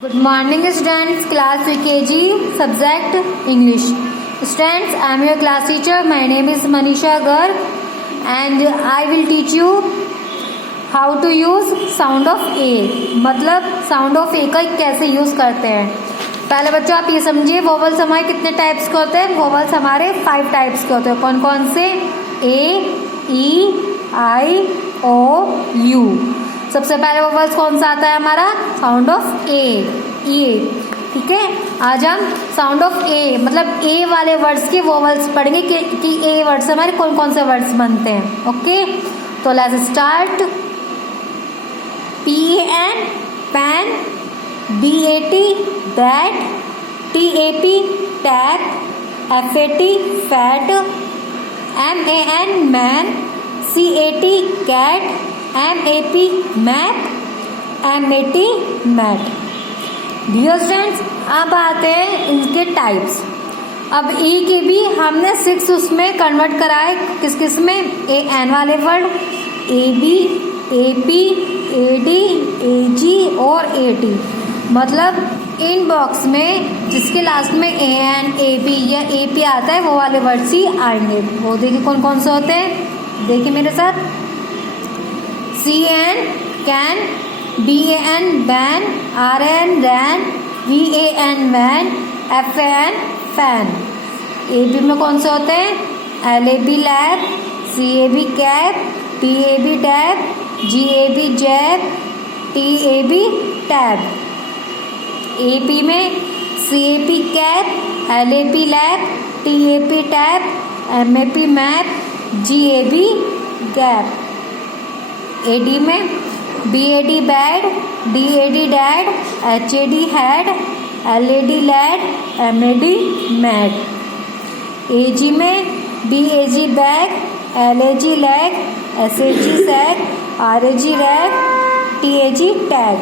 Good morning students, class UKG, subject English. Students, I am your class teacher. My name is Manisha Garg and I will teach you how to use sound of A. मतलब sound of A का कैसे use करते हैं. पहले बच्चों आप ये समझिए वोवल्स हमारे कितने टाइप्स के होते हैं. वोवल्स हमारे 5 टाइप्स के होते हैं. कौन कौन से? A, E, I, O, U. सबसे पहले वोवल्स कौन सा आता है हमारा? साउंड ऑफ ए, ई. ठीक है, आज हम साउंड ऑफ ए मतलब ए वाले वर्ड्स के वोवल्स पढ़ेंगे कि ए वर्ड्स हमारे कौन कौन से वर्ड्स बनते हैं. ओके, तो let's start. PAN pan, BAT bat, TAP tap, FAT fat, MAN man, CAT cat, MAP map, MAT mat. Dear students, अब आते हैं इनके टाइप्स. अब ई के भी हमने 6 उसमें कन्वर्ट करा है. किस किस में? AN वाले word, AB, AP, AD, AG और AT. मतलब इन बॉक्स में जिसके लास्ट में AN, AB या AP आता है वो वाले वर्ड्स ही आएंगे. वो देखिए कौन कौन से होते हैं. देखिए मेरे साथ. CAN can, BAN ban, RAN ran, VAN van, FAN fan. AB में कौन से होते हैं? LAB lab, CAB cap, TAB tab, GAB jab, TAB tab. AP में CAP cap, LAP lab, TAP tab, MAP map, GAB gap. AD में BAD bad, DAD dad, HAD had, LAD lad, MAD mad. AG में BAG bag, LAG lag, SAG sag, RAG rag, TAG tag.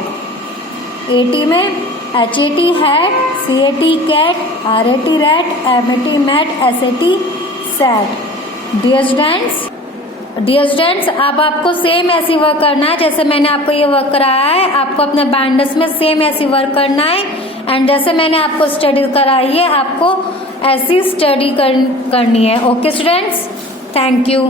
AT में HAT had, CAT cat, RAT rat, MAT mat, SAT sat. Dear students, अब आपको same ऐसी work करना है जैसे मैंने आपको ये वर्क कराया है. आपको अपने बैंडर्स में सेम ऐसी वर्क करना है एंड जैसे मैंने आपको स्टडी कराई है आपको ऐसी स्टडी करनी है. Okay students, thank you.